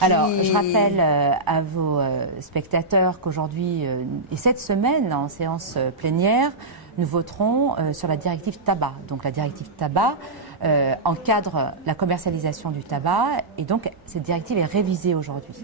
Alors, je rappelle à vos spectateurs qu'aujourd'hui et cette semaine, en séance plénière, nous voterons sur la directive tabac. Donc la directive tabac encadre la commercialisation du tabac et donc cette directive est révisée aujourd'hui.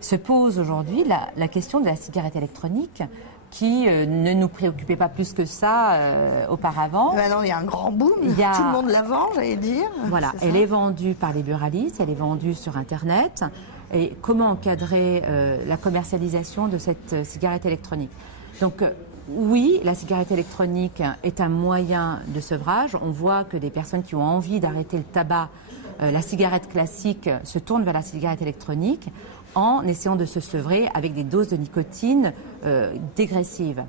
Se pose aujourd'hui la question de la cigarette électronique qui ne nous préoccupait pas plus que ça auparavant. Maintenant, il y a un grand boom, tout le monde la vend, j'allais dire. Voilà, elle est vendue par les buralistes, elle est vendue sur Internet. Et comment encadrer la commercialisation de cette cigarette électronique? Donc, oui, la cigarette électronique est un moyen de sevrage. On voit que des personnes qui ont envie d'arrêter le tabac, la cigarette classique, se tournent vers la cigarette électronique en essayant de se sevrer avec des doses de nicotine dégressives.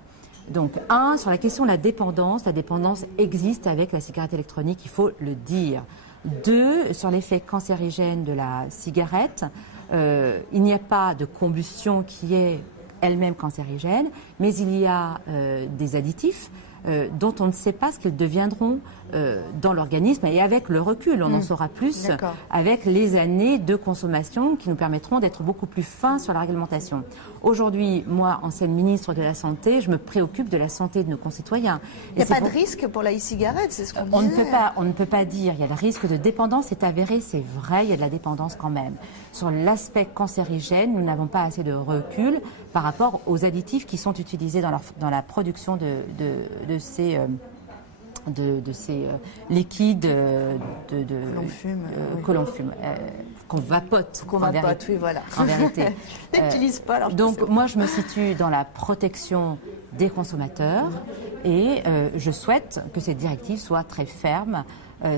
Donc, sur la question de la dépendance existe avec la cigarette électronique, il faut le dire. 2, sur l'effet cancérigène de la cigarette, il n'y a pas de combustion qui est elle-même cancérigène, mais il y a des additifs dont on ne sait pas ce qu'ils deviendront dans l'organisme et avec le recul, on en saura plus avec les années de consommation qui nous permettront d'être beaucoup plus fins sur la réglementation. Aujourd'hui, moi, ancienne ministre de la Santé, je me préoccupe de la santé de nos concitoyens. Il n'y a pas de risque pour la e-cigarette, c'est ce qu'on disait. On ne peut pas dire, il y a le risque de dépendance, c'est avéré, c'est vrai, il y a de la dépendance quand même. Sur l'aspect cancérigène, nous n'avons pas assez de recul par rapport aux additifs qui sont utilisés dans la production de ces liquides que l'on fume, qu'on vapote. Qu'on vapote, oui, voilà. En vérité. N'utilise pas. Alors donc, moi, je me situe dans la protection des consommateurs et je souhaite que cette directive soit très ferme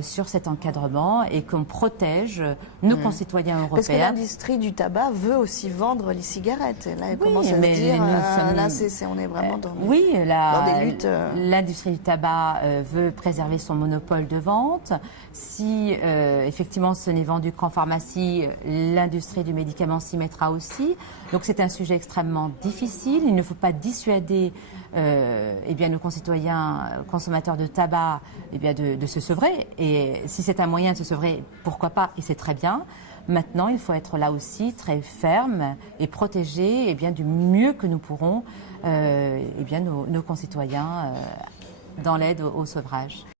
sur cet encadrement et qu'on protège nos concitoyens européens. Parce que l'industrie du tabac veut aussi vendre les cigarettes. Là, elle commence à se dire, là, on est vraiment dans des luttes. L'industrie du tabac veut préserver son monopole de vente. Si effectivement ce n'est vendu qu'en pharmacie, l'industrie du médicament s'y mettra aussi. Donc c'est un sujet extrêmement difficile. Il ne faut pas dissuader nos concitoyens consommateurs de tabac de se sevrer. Et si c'est un moyen de se sevrer, pourquoi pas, et c'est très bien. Maintenant, il faut être là aussi très ferme et protéger du mieux que nous pourrons nos concitoyens dans l'aide au sevrage.